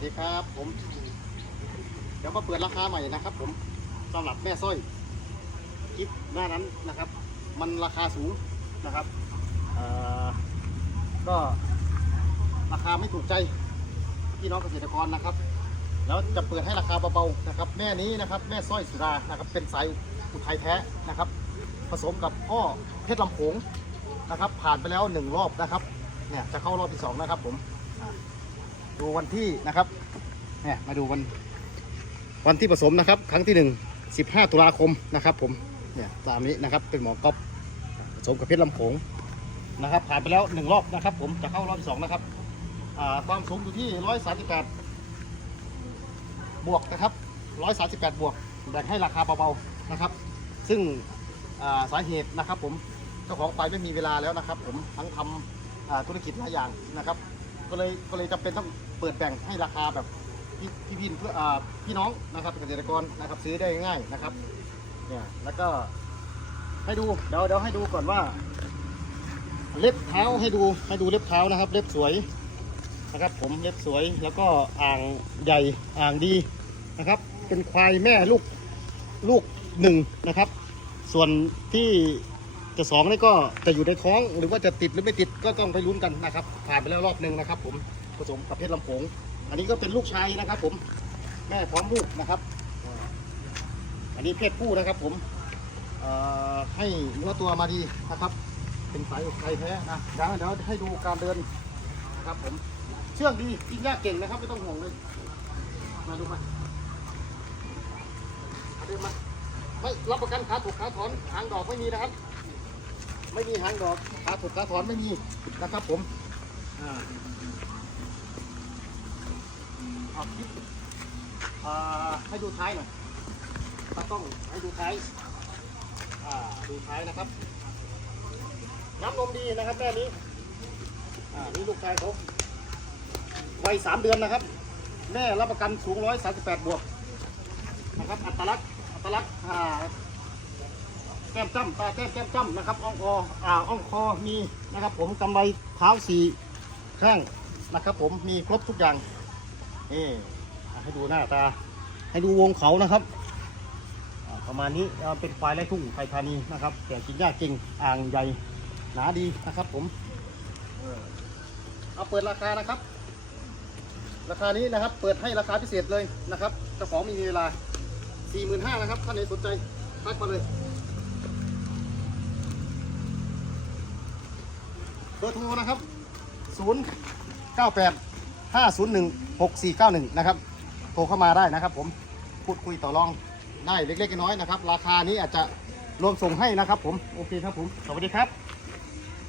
วัสดีครับผม เดี๋ยวมาเปิดราคาใหม่นะครับ ผมสำหรับแม่สร้อยคลิปหน้านั้นนะครับ มันราคาสูงนะครับก็ราคาไม่ถูกใจพี่น้องเกษตรกรนะครับ แล้วจะเปิดให้ราคาเบาๆนะครับ แม่นี้นะครับ แม่สร้อยสุดานะครับ เป็นสายอุทัยแท้นะครับ ผสมกับพ่อเพชรลำโขงนะครับ ผ่านไปแล้วหนึ่งรอบนะครับเนี่ยจะเข้ารอบที่สองนะครับผม ดูวันที่นะครับเนี่ยมาดูวันวันที่ผสมนะครับ ครั้งที่หนึ่งสิบห้าตุลาคมนะครับ ผมเนี่ยตามนี้นะครับเป็นหมอกอบผสมกับเพชรลำโขงนะครับผ่านไปแล้วหนึ่งรอบนะครับ ผมจะเข้ารอบที่สองนะครับอ่าความสูงอยู่ที่ร้อยสามสิบแปดบวกนะครับร้อยสามสิบแปดบวกแบ่งให้ราคาเบาๆนะครับ ซึ่งอ่าสาเหตุนะครับ ผมเจ้าของไปไม่มีเวลาแล้วนะครับ ผมทั้งทำอ่าธุรกิจหลายอย่างนะครับ ก็เลยก็เลยจำเป็นต้องเปิดแบ่งให้ราคาแบบพี่พี่พี่เพื่ออ่าพี่น้องนะครับเกษตรกรนะครับซื้อได้ง่ายนะครับเนี่ยแล้วก็ให้ดูเดี๋ยวเดี๋ยวให้ดูก่อนว่า เล็บเท้าให้ดูให้ดูเล็บเท้านะครับ เล็บสวยนะครับ ผมเล็บสวยแล้วก็อ่างใหญ่อ่างดีนะครับ เป็นควายแม่ลูกลูกหนึ่งนะครับ ส่วนที่ จะสองนี่ก็จะอยู่ในท้องหรือว่าจะติดหรือไม่ติดก็ต้องไปลุ้นกันนะครับผ่านไปแล้วรอบหนึ่งนะครับ ผมผสมกับเพชรลำโขงอันนี้ก็เป็นลูกชายนะครับ ผมแม่พร้อมลูกนะครับ อันนี้เพศผู้นะครับ ผมให้เนื้อตัวมาดีนะครับ เป็นสายไทยแท้นะเดี๋ยวเดี๋ยวให้ดูการเดินนะครับ ผมเชื่องดีกินยาเก่งนะครับไม่ต้องห่วงเลยมาดูมามาเดินมาไม่รับประกันขาถูกขาถอนหางดอกไม่มีนะครับ ไม่มีหางดอกขาถูกขาถอนไม่มีนะครับผมอาเอาคลิปให้ดูท้ายหน่อยตาต้องให้ดูท้ายดูท้ายนะครับน้ำนมดีนะครับแม่นี้อ่านี่ลูกชายเขาวัยสามเดือนนะครับ แม่รับประกันสูงร้อยสามสิบแปดบวกนะครับ อัตลักษณ์อัตลักษณ์ แก้มจ้ำตาแก้มแก้มจ้ำนะครับอ่องคออ่าอ่องคอมีนะครับ ผมกำไรเท้าสี่ข้างนะครับ ผมมีครบทุกอย่างนี่อ่าให้ดูหน้าตา ให้ดูวงเขานะครับประมาณนี้เป็นควายไร้ทุ่งไทยธานีนะครับ แต่กินยากจริงอ่างใหญ่หนาดีนะครับ ผมเออเอาเปิดราคานะครับ ราคานี้นะครับ เปิดให้ราคาพิเศษเลยนะครับเจ้าของมีเวลา 45,000นะครับท่านไหนสนใจทักมาเลย เบอร์โทรนะครับ 098 501 6491 นะครับ โทรเข้ามาได้นะครับผม พูดคุยต่อรองได้เล็กๆน้อยๆนะครับ ราคานี้อาจจะรวมส่งให้นะครับผม โอเคครับผม สวัสดีครับ